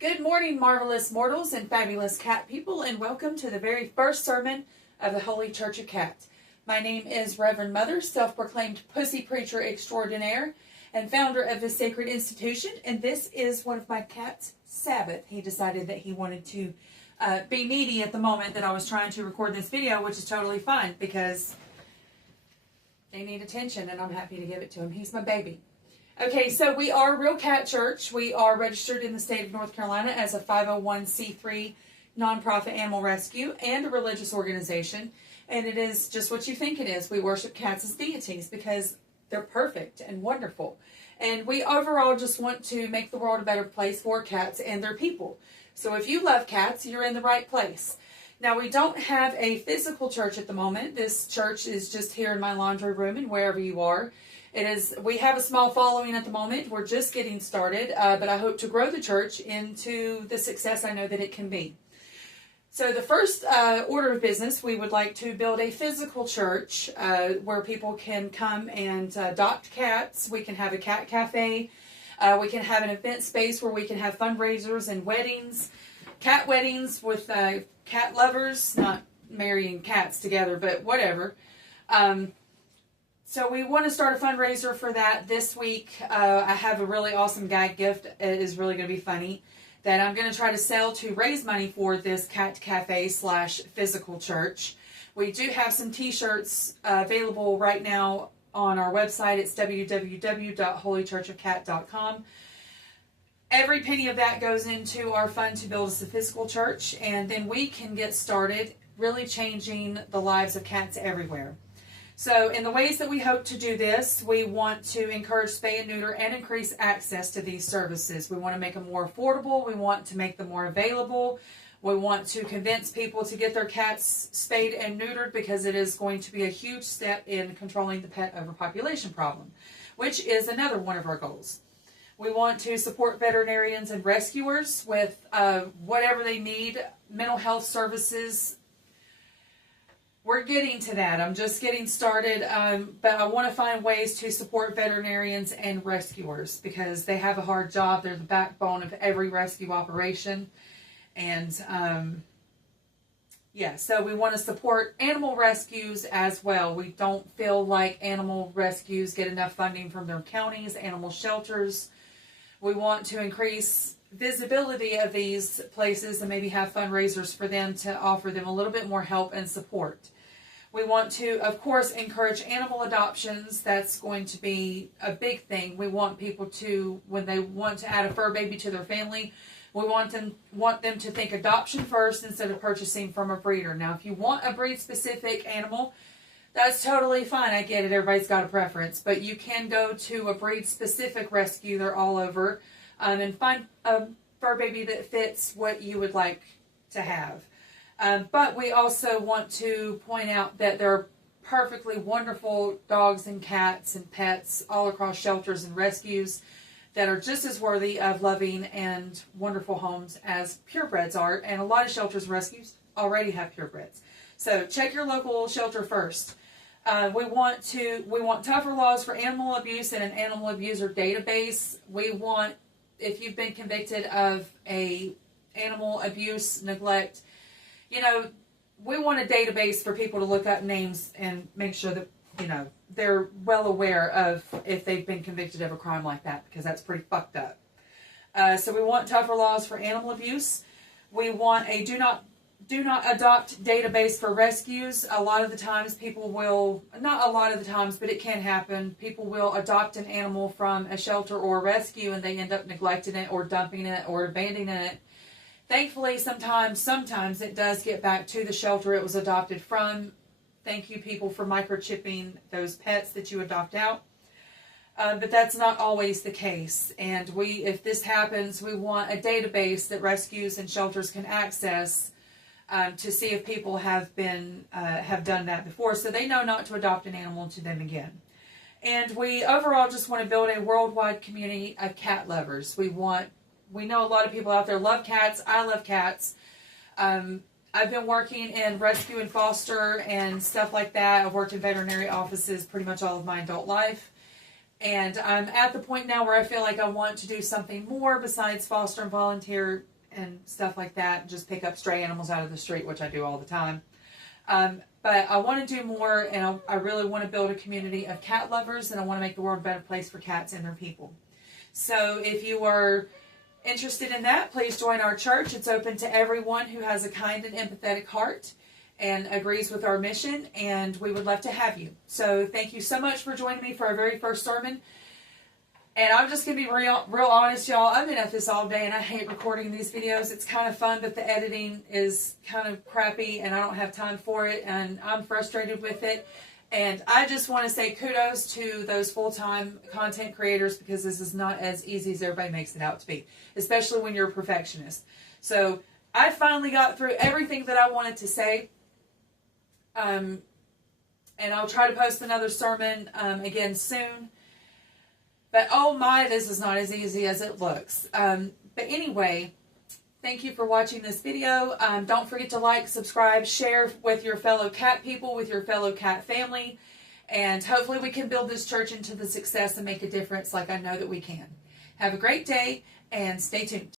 Good morning, marvelous mortals and fabulous cat people, and welcome to the very first sermon of the Holy Church of Cat. My name is Reverend Mother, self-proclaimed pussy preacher extraordinaire, and founder of this sacred institution, and this is one of my cat's Sabbath. He decided that he wanted to be needy at the moment that I was trying to record this video, which is totally fine because they need attention, and I'm happy to give it to him. He's my baby. Okay, so we are a Real Cat Church. We are registered in the state of North Carolina as a 501c3 nonprofit animal rescue and a religious organization. And it is just what you think it is. We worship cats as deities because they're perfect and wonderful. And we overall just want to make the world a better place for cats and their people. So if you love cats, you're in the right place. Now, we don't have a physical church at the moment. This church is just here in my laundry room and wherever you are. We have a small following at the moment. We're just getting started, but I hope to grow the church into the success I know that it can be. So the first order of business, we would like to build a physical church where people can come and adopt cats. We can have a cat cafe. We can have an event space where we can have fundraisers and weddings, cat weddings with cat lovers, not marrying cats together, but whatever. So we want to start a fundraiser for that this week. I have a really awesome gag gift. It is really going to be funny that I'm going to try to sell to raise money for this cat cafe / physical church. We do have some t-shirts available right now on our website. It's www.holychurchofcat.com. Every penny of that goes into our fund to build us a physical church, and then we can get started really changing the lives of cats everywhere. So in the ways that we hope to do this, we want to encourage spay and neuter and increase access to these services. We want to make them more affordable. We want to make them more available. We want to convince people to get their cats spayed and neutered because it is going to be a huge step in controlling the pet overpopulation problem, which is another one of our goals. We want to support veterinarians and rescuers with whatever they need, mental health services. We're getting to that. I'm just getting started, but I want to find ways to support veterinarians and rescuers because they have a hard job. They're the backbone of every rescue operation. And, so we want to support animal rescues as well. We don't feel like animal rescues get enough funding from their counties, animal shelters. We want to increase visibility of these places and maybe have fundraisers for them to offer them a little bit more help and support. We want to, of course, encourage animal adoptions. That's going to be a big thing. We want people to, when they want to add a fur baby to their family, we want them to think adoption first instead of purchasing from a breeder. Now, if you want a breed-specific animal, that's totally fine. I get it. Everybody's got a preference. But you can go to a breed-specific rescue. They're all over. And find a fur baby that fits what you would like to have. But we also want to point out that there are perfectly wonderful dogs and cats and pets all across shelters and rescues that are just as worthy of loving and wonderful homes as purebreds are. And a lot of shelters and rescues already have purebreds. So check your local shelter first. We want tougher laws for animal abuse and an animal abuser database. We want, if you've been convicted of a animal abuse, neglect, we want a database for people to look up names and make sure that, they're well aware of if they've been convicted of a crime like that, because that's pretty fucked up. So we want tougher laws for animal abuse. We want a do not adopt database for rescues. A lot of the times people will, not a lot of the times, but it can happen. People will adopt an animal from a shelter or a rescue and they end up neglecting it or dumping it or abandoning it. Thankfully, sometimes it does get back to the shelter it was adopted from. Thank you, people, for microchipping those pets that you adopt out. But that's not always the case. And if this happens, we want a database that rescues and shelters can access to see if people have done that before, so they know not to adopt an animal to them again. And we overall just want to build a worldwide community of cat lovers. We know a lot of people out there love cats. I love cats. I've been working in rescue and foster and stuff like that. I've worked in veterinary offices pretty much all of my adult life. And I'm at the point now where I feel like I want to do something more besides foster and volunteer and stuff like that. Just pick up stray animals out of the street, which I do all the time. But I want to do more, and I really want to build a community of cat lovers, and I want to make the world a better place for cats and their people. So if you are interested in that, please join our church. It's open to everyone who has a kind and empathetic heart and agrees with our mission, and we would love to have you. So thank you so much for joining me for our very first sermon. And I'm just going to be real honest, y'all. I've been at this all day, and I hate recording these videos. It's kind of fun, but the editing is kind of crappy, and I don't have time for it, and I'm frustrated with it. And I just want to say kudos to those full-time content creators, because this is not as easy as everybody makes it out to be, especially when you're a perfectionist. So I finally got through everything that I wanted to say. And I'll try to post another sermon again soon. But oh my, this is not as easy as it looks. But anyway, thank you for watching this video. Don't forget to like, subscribe, share with your fellow cat people, with your fellow cat family. And hopefully we can build this church into the success and make a difference like I know that we can. Have a great day and stay tuned.